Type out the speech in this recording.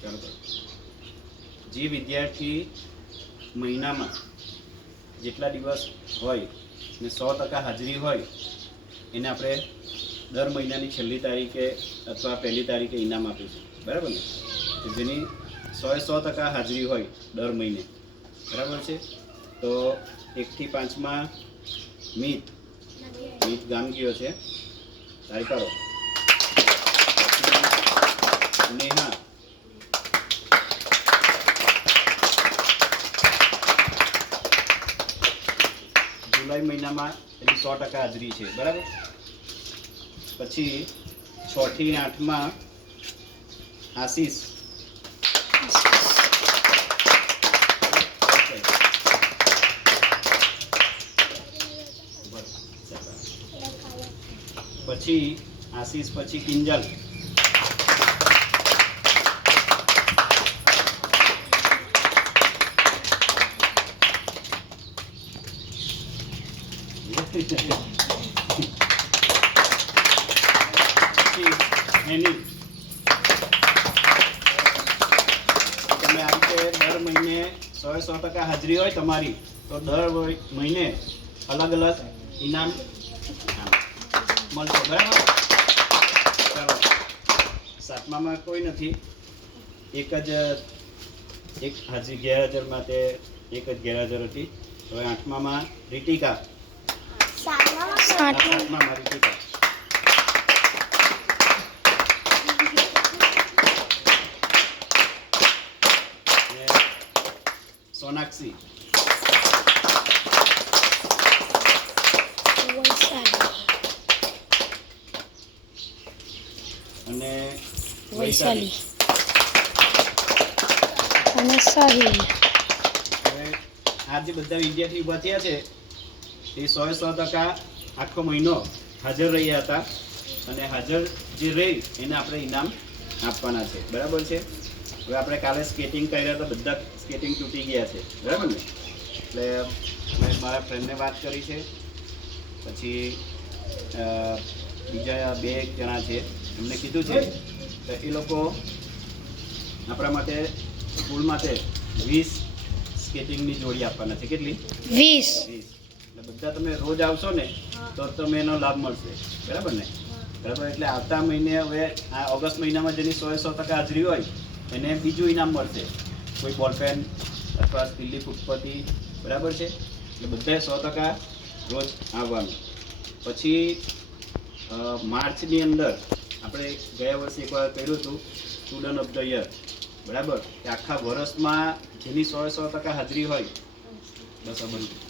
કરો. જે વિદ્યાર્થી મહિનામાં જેટલા દિવસ હોય ને સો ટકા હાજરી હોય, એને આપણે દર મહિનાની છેલ્લી તારીખે અથવા પહેલી તારીખે ઇનામ આપીશું બરાબર ને? જેની સોએ સો ટકા હાજરી હોય દર મહિને. બરાબર છે? તો એકથી પાંચમાં મિત. મિત ગામ ગયો છે. તારી કરો નેહા. જુલાઈ મહિનામાં એની સો ટકા હાજરી છે, બરાબર? પછી છ થી આઠમાં આશીષ. પછી આશીષ, પછી કિંજલ પછી તમે આ રીતે દર મહિને સો સો ટકા હાજરી હોય તમારી, તો દર મહિને અલગ અલગ ઇનામ મળશે, બરાબર? ચાલો, સાતમામાં કોઈ નથી. એક જ, એક હાજરી ગેરહાજર માટે એક જ ગેરહાજર હતી. હવે આઠમામાં રીતિકા સાતમા સાતમામાં રીતિકા ને સોનાક્ષી અને વૈશાલી. અને સાહિલ. હવે બધા વિદ્યાર્થી ઊભા થયા છે એ સો સો ટકા આખો મહિનો હાજર રહ્યા હતા અને હાજર જે રહી એને આપણે ઇનામ આપવાના છે. બરાબર છે? હવે આપણે કાલે સ્કેટિંગ કર્યા તો બધા સ્કેટિંગ તૂટી ગયા છે. બરાબર ને? એટલે મેં મારા ફ્રેન્ડને વાત કરી છે. પછી બીજા બે જણા છે. એમને કીધું છે તો એ લોકો આપણા માટે સ્કૂલ માટે વીસ સ્કેટિંગની જોડી આપવાના છે. કેટલી? વીસ. વીસ. એટલે બધા તમે રોજ આવશો ને તો તમે એનો લાભ મળશે. બરાબર ને? બરાબર એટલે આવતા મહિને હવે આ ઓગસ્ટ મહિનામાં જેની સો સો ટકા હાજરી હોય એને બીજું ઇનામ મળશે. કોઈ બોલપેન અથવા દિલ્હી ફૂટપતિ બરાબર છે? એટલે બધાએ સો ટકા રોજ આવવાનું. પછી માર્ચની અંદર આપણે ગયા વર્ષે એકવાર કર્યું હતું સ્ટુડન્ટ ઓફ ધ યર બરાબર? કે આખા વર્ષમાં જેની સો સો ટકા હાજરી હોય બસ આ બંધ.